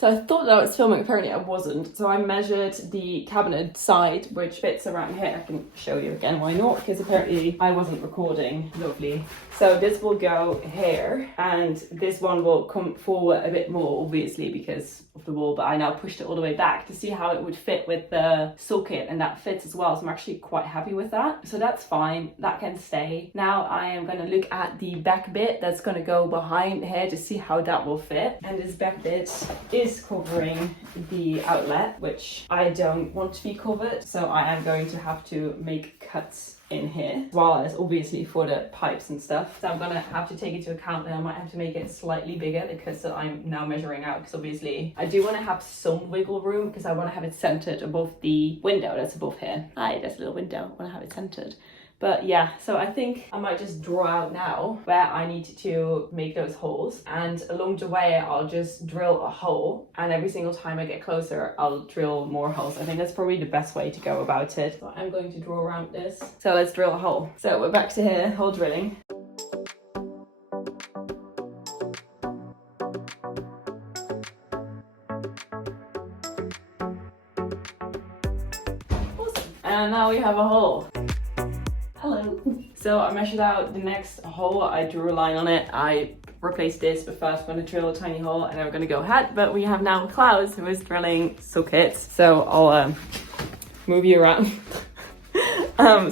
So I thought that I was filming, apparently I wasn't. So I measured the cabinet side, which fits around here. I can show you again, why not? Because apparently I wasn't recording. Lovely. So this will go here, and this one will come forward a bit more, obviously, because of the wall, but I now pushed it all the way back to see how it would fit with the socket, and that fits as well. So I'm actually quite happy with that. So that's fine, that can stay. Now I am gonna look at the back bit that's gonna go behind here to see how that will fit. And this back bit is covering the outlet, which I don't want to be covered. So I am going to have to make cuts in here, as well as obviously for the pipes and stuff. So I'm gonna have to take into account that I might have to make it slightly bigger because I'm now measuring out, because obviously I do want to have some wiggle room because I want to have it centered above the window that's above here. Hi, there's a little window, I want to have it centered. But yeah, so I think I might just draw out now where I need to make those holes, and along the way I'll just drill a hole, and every single time I get closer I'll drill more holes. I think that's probably the best way to go about it. So I'm going to draw around this. So let's drill a hole. So we're back to here, hole drilling. Awesome. And now we have a hole. Hello. So I measured out the next hole, I drew a line on it, I replaced this, but first I'm going to drill a tiny hole and then we're going to go ahead. But we have now Klaus, who is drilling sockets, so I'll move you around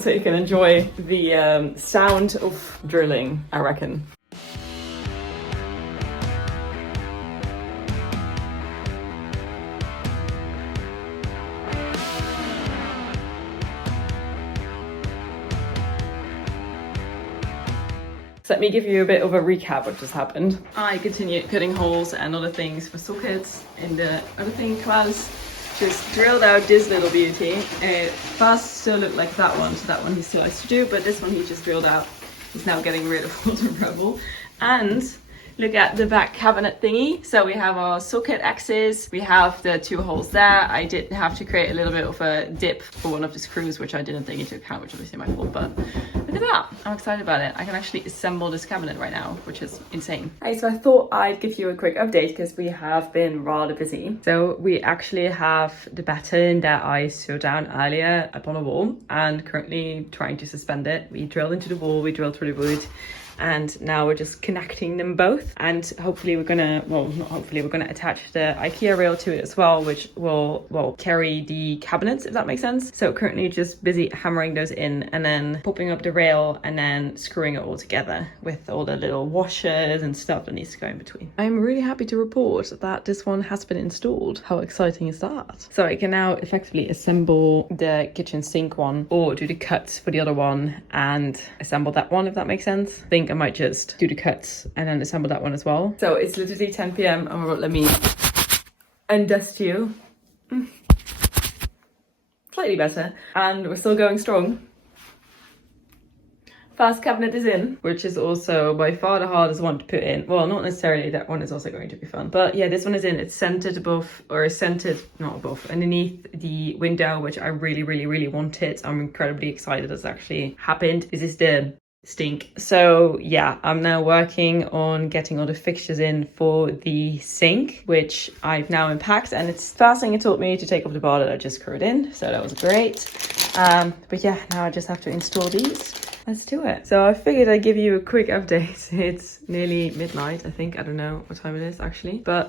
so you can enjoy the sound of drilling, I reckon. So let me give you a bit of a recap of what just happened. I continued cutting holes and other things for sockets, and the other thing, Klaus just drilled out this little beauty. It first still looked like that one, so that one he still has to do, but this one he just drilled out. He's now getting rid of all the rubble. And look at the back cabinet thingy. So we have our socket axis, we have the two holes there. I did have to create a little bit of a dip for one of the screws, which I didn't take into account, which obviously my fault, but look at that. I'm excited about it. I can actually assemble this cabinet right now, which is insane. Hey, so I thought I'd give you a quick update because we have been rather busy. So we actually have the batten that I sewed down earlier up on a wall and currently trying to suspend it. We drilled into the wall, we drilled through the wood, and now we're just connecting them both, and hopefully we're gonna, well, not hopefully, we're gonna attach the IKEA rail to it as well, which will carry the cabinets, if that makes sense. So currently just busy hammering those in and then popping up the rail and then screwing it all together with all the little washers and stuff that needs to go in between. I'm really happy to report that this one has been installed. How exciting is that? So I can now effectively assemble the kitchen sink one or do the cuts for the other one and assemble that one, if that makes sense. I think I might just do the cuts and then assemble that one as well. So it's literally 10 p.m. and let me undust you. Slightly better. And we're still going strong. First cabinet is in, which is also by far the hardest one to put in. Well, not necessarily, that one is also going to be fun. But yeah, this one is in. It's centered above, or centered, not above, underneath the window, which I really, really, really wanted. I'm incredibly excited it's actually happened. This is the stink. So yeah, I'm now working on getting all the fixtures in for the sink, which I've now unpacked, and it's first thing it taught me to take off the bar that I just screwed in, so that was great. But yeah, now I just have to install these. Let's do it. So I figured I'd give you a quick update. It's nearly midnight, I think. I don't know what time it is actually. But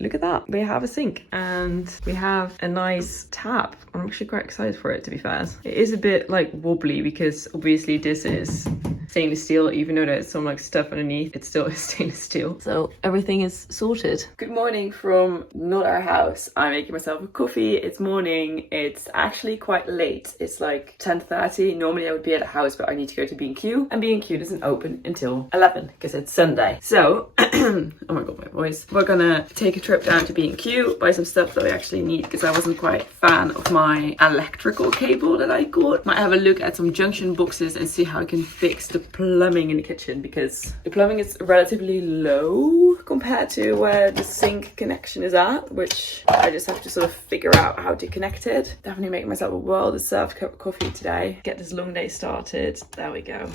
look at that. We have a sink and we have a nice tap. I'm actually quite excited for it, to be fair. It is a bit like wobbly because obviously this is stainless steel, even though there's some like stuff underneath, it still is stainless steel. So everything is sorted. Good morning from not our house. I'm making myself a coffee. It's morning. It's actually quite late. It's like 10:30. Normally I would be at a house, but I need to go to B&Q, and B&Q doesn't open until 11 because it's Sunday. So oh my god, my voice. We're gonna take a trip down to B&Q, buy some stuff that we actually need because I wasn't quite a fan of my electrical cable that I got. Might have a look at some junction boxes and see how I can fix the plumbing in the kitchen, because the plumbing is relatively low compared to where the sink connection is at, which I just have to sort of figure out how to connect it. Definitely make myself a well-deserved cup of coffee today. Get this long day started. There we go.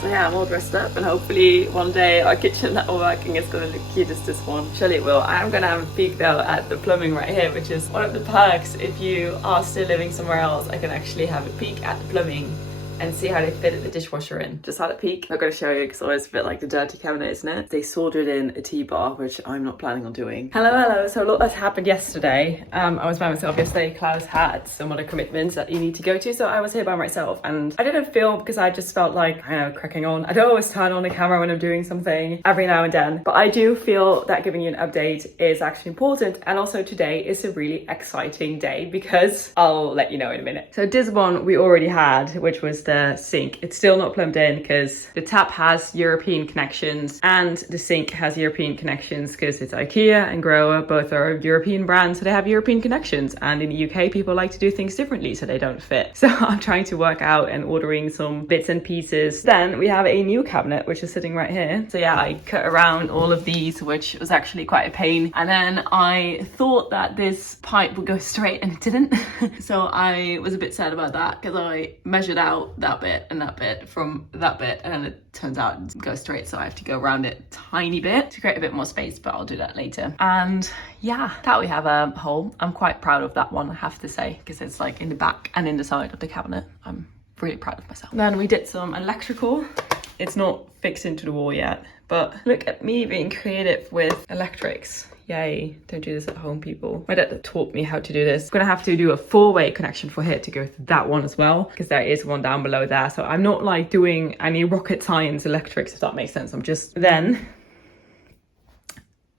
So yeah, I'm all dressed up and hopefully one day our kitchen that we're working is going to look cute as this one. Surely it will. I am going to have a peek though at the plumbing right here, which is one of the perks. If you are still living somewhere else, I can actually have a peek at the plumbing and see how they fit the dishwasher in. Just had a peek. I'm not going to show you because it's always a bit like the dirty cabinet, isn't it? They soldered in a T-bar, which I'm not planning on doing. Hello. So a lot has happened yesterday. I was by myself yesterday. Klaus had some other commitments that he needed to go to, so I was here by myself. And I didn't film because I just felt like, I don't know, cracking on. I don't always turn on the camera when I'm doing something every now and then. But I do feel that giving you an update is actually important. And also today is a really exciting day because I'll let you know in a minute. So this one we already had, which was the sink. It's still not plumbed in because the tap has European connections and the sink has European connections because it's IKEA and Grower, both are European brands, so they have European connections. And in the UK, people like to do things differently so they don't fit. So I'm trying to work out and ordering some bits and pieces. Then we have a new cabinet, which is sitting right here. So yeah, I cut around all of these, which was actually quite a pain. And then I thought that this pipe would go straight and it didn't. So I was a bit sad about that because I measured out that bit and that bit from that bit, and then it turns out it goes straight, so I have to go around it a tiny bit to create a bit more space, but I'll do that later. And yeah, that we have a hole. I'm quite proud of that one, I have to say, because it's like in the back and in the side of the cabinet. I'm really proud of myself. Then we did some electrical. It's not fixed into the wall yet, but look at me being creative with electrics. Yay, don't do this at home, people. My dad taught me how to do this. I'm gonna have to do a 4-way connection for here to go to that one as well, because there is one down below there. So I'm not like doing any rocket science electrics, if that makes sense. I'm just then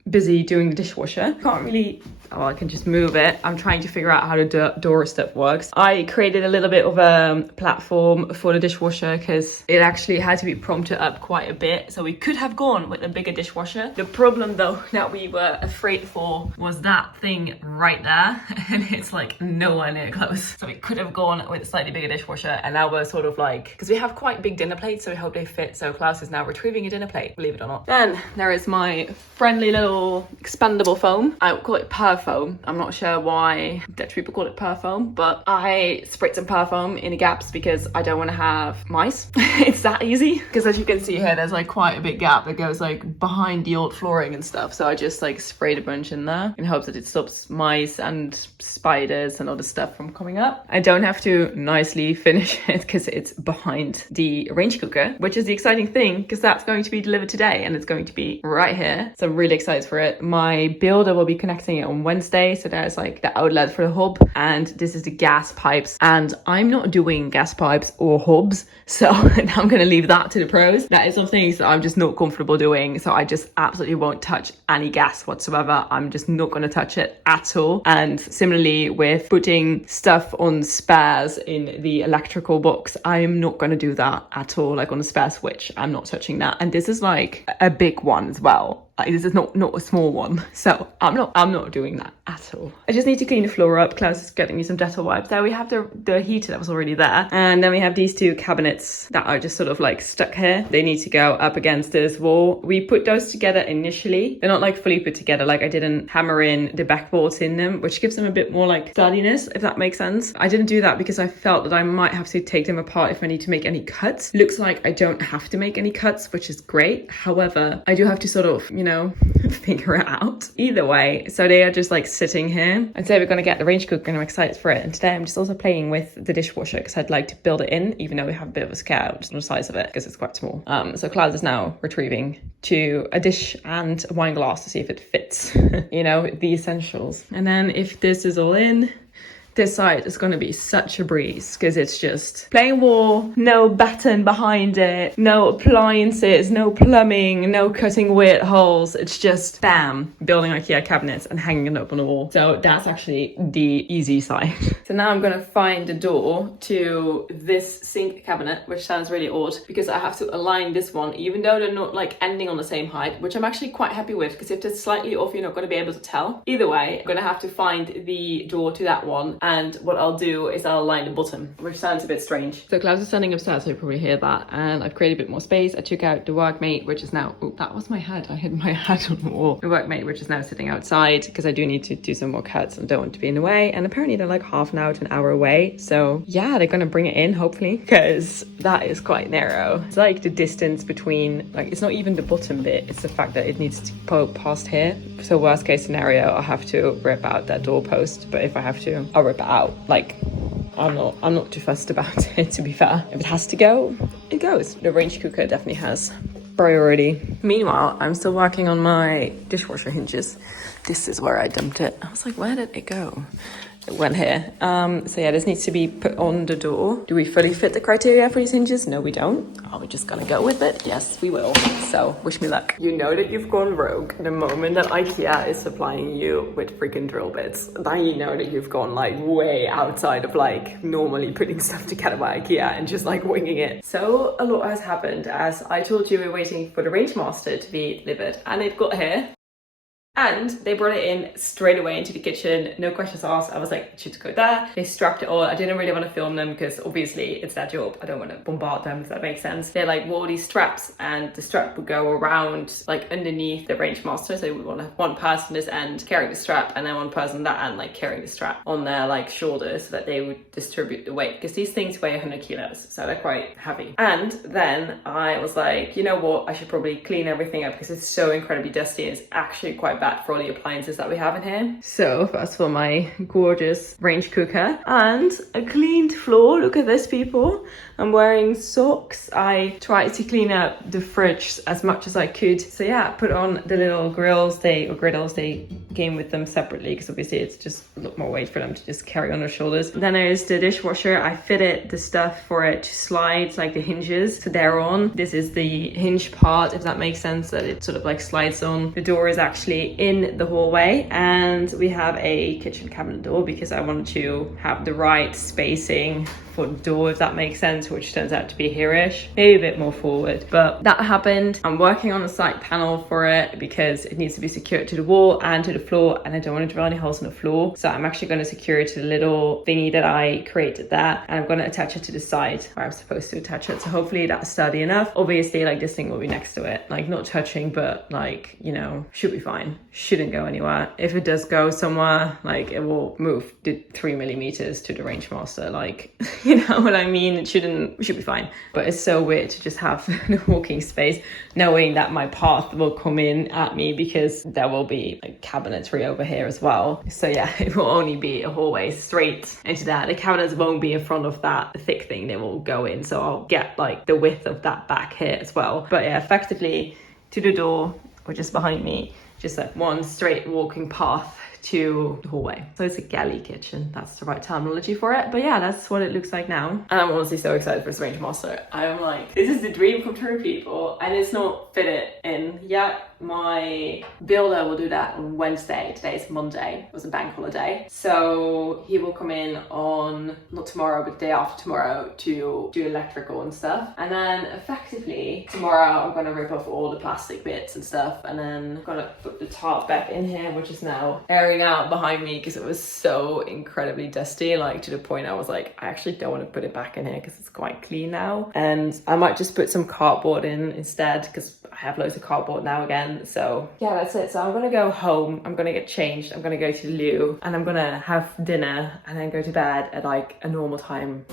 busy doing the dishwasher. Can't really, oh, I can just move it. I'm trying to figure out how the door stuff works. I created a little bit of a platform for the dishwasher because it actually had to be prompted up quite a bit. So we could have gone with a bigger dishwasher. The problem though that we were afraid for was that thing right there. And it's like nowhere near close. So we could have gone with a slightly bigger dishwasher. And now we're sort of like, because we have quite big dinner plates, so we hope they fit. So Klaus is now retrieving a dinner plate, believe it or not. Then there is my friendly little expandable foam. I would call it per foam. I'm not sure why Dutch people call it per foam, but I spritz some per foam in the gaps because I don't want to have mice. It's that easy. Because as you can see here, there's like quite a big gap that goes like behind the old flooring and stuff. So I just like sprayed a bunch in there in hopes that it stops mice and spiders and other stuff from coming up. I don't have to nicely finish it because it's behind the range cooker, which is the exciting thing because that's going to be delivered today and it's going to be right here. So I'm really excited for it. My builder will be connecting it on Wednesday. So there's like the outlet for the hub and this is the gas pipes, and I'm not doing gas pipes or hubs, so I'm going to leave that to the pros. That is some things that I'm just not comfortable doing, so I just absolutely won't touch any gas whatsoever. I'm just not going to touch it at all. And similarly with putting stuff on spares in the electrical box, I'm not going to do that at all. Like on the spare switch, I'm not touching that. And this is like a big one as well. This is not a small one, so I'm not doing that at all. I just need to clean the floor up. Klaus is getting me some Dettol wipes. There we have the heater that was already there, and then we have these two cabinets that are just sort of like stuck here. They need to go up against this wall. We put those together initially. They're not like fully put together. Like I didn't hammer in the backboards in them, which gives them a bit more like sturdiness, if that makes sense. I didn't do that because I felt that I might have to take them apart if I need to make any cuts. Looks like I don't have to make any cuts, which is great. However, I do have to sort of, figure it out. Either way, so they are just like sitting here. And today we're going to get the range cooker and I'm excited for it. And today I'm just also playing with the dishwasher because I'd like to build it in, even though we have a bit of a scale just on the size of it because it's quite small. So Klaus is now retrieving to a dish and a wine glass to see if it fits, the essentials. And then if this is all in, this side is going to be such a breeze because it's just plain wall, no batten behind it, no appliances, no plumbing, no cutting weird holes. It's just bam, building IKEA cabinets and hanging it up on the wall. So that's actually the easy side. So now I'm going to find the door to this sink cabinet, which sounds really odd because I have to align this one, even though they're not like ending on the same height, which I'm actually quite happy with because if it's slightly off, you're not going to be able to tell. Either way, I'm going to have to find the door to that one and what I'll do is I'll line the bottom, which sounds a bit strange. So Klaus is standing upstairs, so you probably hear that, and I've created a bit more space. I took out the workmate, which is now, oh, that was my hat. I hid my hat on the wall. The workmate, which is now sitting outside, because I do need to do some more cuts and don't want to be in the way. And apparently they're like half an hour to an hour away. So yeah, they're gonna bring it in, hopefully, because that is quite narrow. It's like the distance between, like, it's not even the bottom bit, it's the fact that it needs to go past here. So worst case scenario, I'll have to rip out that doorpost, but if I have to, I'll rip it out. Like, I'm not too fussed about it, to be fair. If it has to go, it goes. The range cooker definitely has priority. Meanwhile, I'm still working on my dishwasher hinges. This is where I dumped it. I was like, where did it go? It went here. So yeah, this needs to be put on the door. Do we fully fit the criteria for these hinges? No, we don't. Are we just gonna go with it? Yes, we will. So wish me luck. You know that you've gone rogue the moment that IKEA is supplying you with freaking drill bits. Then you know that you've gone like way outside of like normally putting stuff together by IKEA and just like winging it. So a lot has happened. As I told you, we're waiting for the Ringmaster to be delivered, and it got here. And they brought it in straight away into the kitchen, no questions asked. I was like, it should go there. They strapped it all. I didn't really want to film them because obviously it's their job. I don't want to bombard them, if that makes sense. They're like, wore these straps, and the strap would go around like underneath the Ringmaster. So we want to have one person this end carrying the strap, and then one person that end like carrying the strap on their like shoulders, so that they would distribute the weight, because these things weigh 100 kilos, so they're quite heavy. And then I was like, you know what, I should probably clean everything up because it's so incredibly dusty. It's actually quite bad for all the appliances that we have in here. So first for my gorgeous range cooker and a cleaned floor. Look at this, people. I'm wearing socks. I tried to clean up the fridge as much as I could. So yeah, put on the little griddles. They came with them separately because obviously it's just a lot more weight for them to just carry on their shoulders. Then there's the dishwasher. I fitted the stuff for it to slide, like the hinges, so they're on. This is the hinge part, if that makes sense, that it sort of like slides on. The door is actually in the hallway, and we have a kitchen cabinet door because I wanted to have the right spacing for the door, if that makes sense, which turns out to be here-ish, maybe a bit more forward, but that happened. I'm working on a side panel for it because it needs to be secured to the wall and to the floor, and I don't want to drill any holes in the floor, so I'm actually going to secure it to the little thingy that I created there, and I'm going to attach it to the side where I'm supposed to attach it. So hopefully that's sturdy enough. Obviously, like, this thing will be next to it, like not touching, but like, you know, should be fine, shouldn't go anywhere. If it does go somewhere, like, it will move the 3 millimeters to the Ringmaster, like you know what I mean? It should be fine. But it's so weird to just have the walking space, knowing that my path will come in at me because there will be like cabinetry over here as well. So yeah, it will only be a hallway straight into that. The cabinets won't be in front of that thick thing, they will go in. So I'll get like the width of that back here as well. But yeah, effectively to the door, which is behind me, just like one straight walking path to the hallway. So it's a galley kitchen, that's the right terminology for it. But yeah, that's what it looks like now. And I'm honestly so excited for this Ringmaster. I'm like, this is the dream come true, people. And it's not fitted in yet. My builder will do that on Wednesday. Today's Monday. It was a bank holiday. So he will come in on, not tomorrow, but the day after tomorrow to do electrical and stuff. And then effectively tomorrow I'm gonna rip off all the plastic bits and stuff. And then I'm gonna put the tarp back in here, which is now airing out behind me because it was so incredibly dusty, like to the point I was like, I actually don't want to put it back in here because it's quite clean now. And I might just put some cardboard in instead because I have loads of cardboard now again. So yeah, that's it. So I'm gonna go home, I'm gonna get changed, I'm gonna go to the loo, and I'm gonna have dinner and then go to bed at like a normal time.